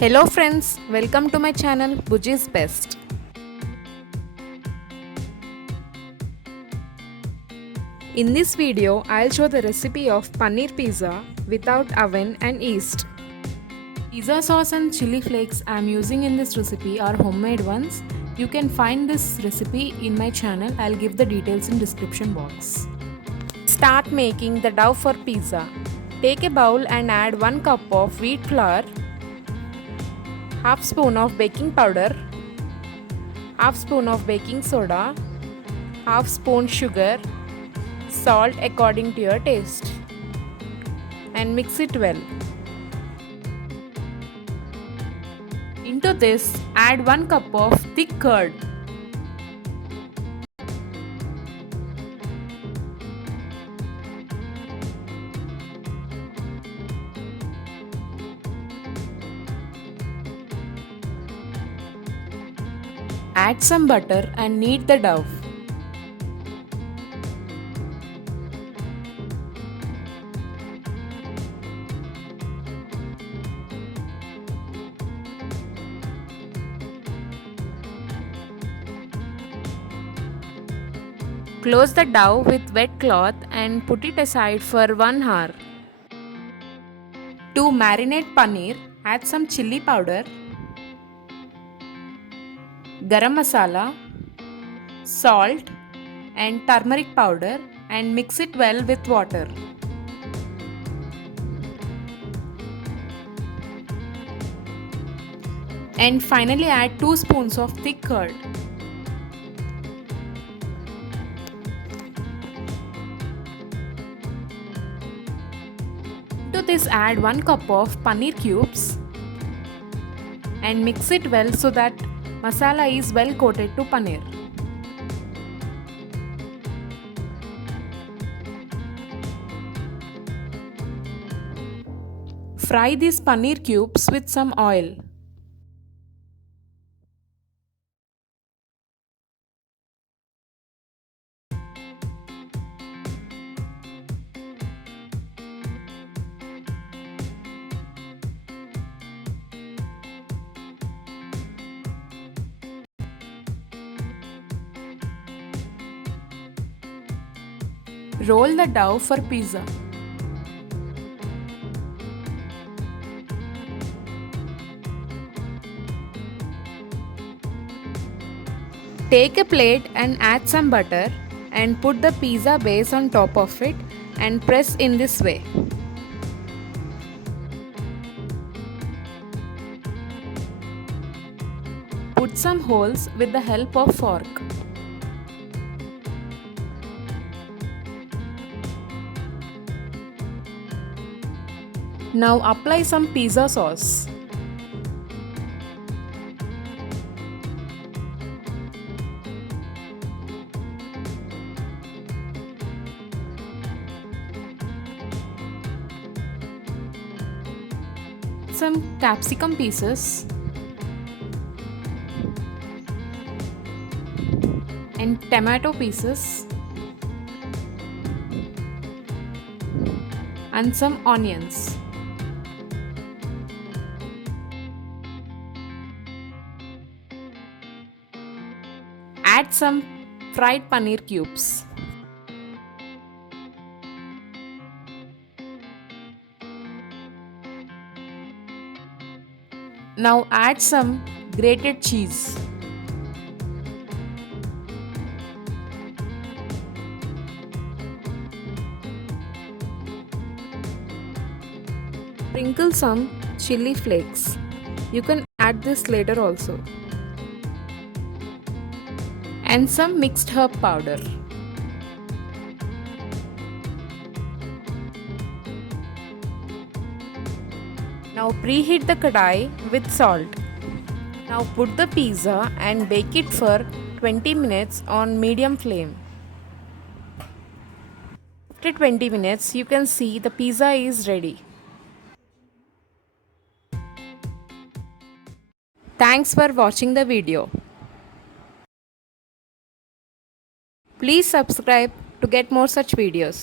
Hello friends, welcome to my channel Buji's Best. In this video, I'll show the recipe of paneer pizza without oven and yeast. Pizza sauce and chili flakes I'm using in this recipe are homemade ones. You can find this recipe in my channel. I'll give the details in description box. Start making the dough for pizza. Take a bowl and add 1 cup of wheat flour, half spoon of baking powder, half spoon of baking soda, half spoon sugar, salt according to your taste, and mix it well. Into this, add 1 cup of thick curd. Add some butter and knead the dough. Close the dough with wet cloth and put it aside for 1 hour. To marinate paneer, add some chili powder, garam masala, salt and turmeric powder and mix it well with water. And finally add 2 spoons of thick curd. To this add 1 cup of paneer cubes and mix it well so that masala is well coated to paneer. Fry these paneer cubes with some oil. Roll the dough for pizza. Take a plate and add some butter and put the pizza base on top of it and press in this way. Put some holes with the help of fork. Now apply some pizza sauce. Some capsicum pieces and tomato pieces and some onions. Add some fried paneer cubes. Now add some grated cheese. Sprinkle some chili flakes. You can add this later also. And some mixed herb powder. Now preheat the kadai with salt. Now put the pizza and bake it for 20 minutes on medium flame. After 20 minutes, you can see the pizza is ready. Thanks for watching the video. Please subscribe to get more such videos.